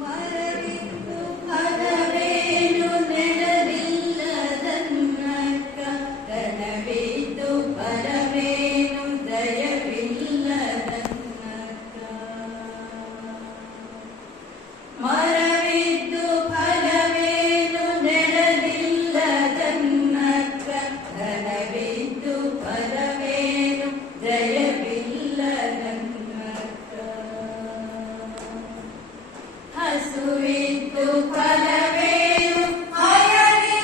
ಮರವಿದ್ದು ಫಲವೇನು ನೆರವಿಲ್ಲದನ್ನಕ್ಕ ಧನವಿದ್ದು ಫಲವೇನು ದಯವಿಲ್ಲದನ್ನಕ್ಕ ಮರವಿದ್ದು ಫಲವೇನು ನೆರವಿಲ್ಲದನ್ನಕ್ಕ ಧನವಿದ್ದು ಫಲವೇನು ದಯವಿಲ್ಲದನ್ನಕ್ಕ ಹಸುವಿದ್ದು ಫಲವೇನು ಹಯನಿಲ್ಲದನ್ನಕ್ಕ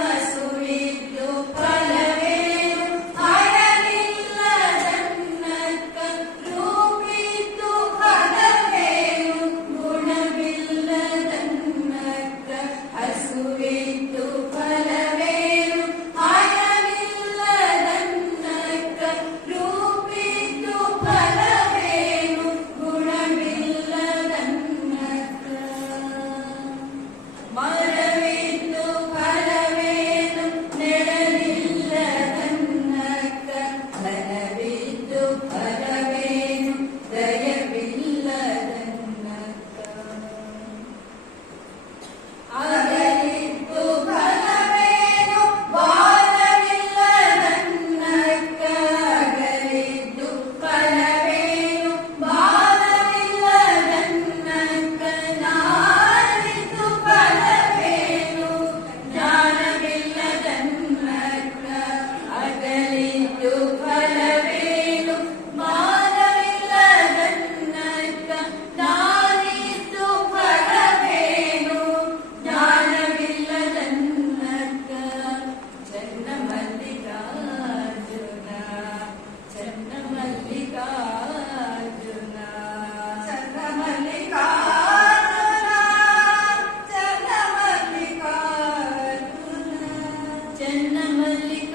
ಹಸುವಿದ್ದು ಫಲವೇನು ಹಯನಿಲ್ಲದನ್ನಕ್ಕ ರೂಪಿದ್ದು ಫಲವೇನು ಗುಣವಿಲ್ಲದನ್ನಕ್ಕ ಹಸುವಿದ್ದು ಫಲವೇನು ಹಯನಿಲ್ಲದನ್ನಕ್ಕ ರೂಪಿದ್ದು ಫಲವೇನು ಗುಣವಿಲ್ಲದನ್ನಕ್ಕ ಮರವಿದ್ದು ಫಲವೇನು ನೆರಳಿಲ್ಲದನ್ನಕ್ಕ ಧನವಿದ್ದು ಫಲವೇನು ದಯವಿಲ್ಲದನ್ನಕ್ಕ ಅಗಲಿದ್ದು ಫಲವೇನು ಬಾಲವಿಲ್ಲದನ್ನಕ್ಕ ಅಗಲಿದ್ದು ಫಲವೇನು ಬಾಲವಿಲ್ಲದನ್ನಕ್ಕ ನಾಳಿದ್ದು ಫಲವೇನು ಜ್ಞಾನವಿಲ್ಲದನ್ನಕ್ಕ ಅಗಲಿದ್ದು ಫಲವೇನು ಬಾಲವಿಲ್ಲದನ್ನಕ್ಕ ನಾಳಿದ್ದು ಫಲವೇನು ಜ್ಞಾನವಿಲ್ಲದನ್ನಕ್ಕ ಚನ್ನಮಲ್ಲಿಕಾರ್ಜುನ ಚನ್ನಮಲ್ಲಿಕಾರ್ಜುನ ಚನ್ನಮಲ್ಲಿಕಾರ್ಜುನ ಚನ್ನಮಲ್ಲಿಕಾರ್ಜುನ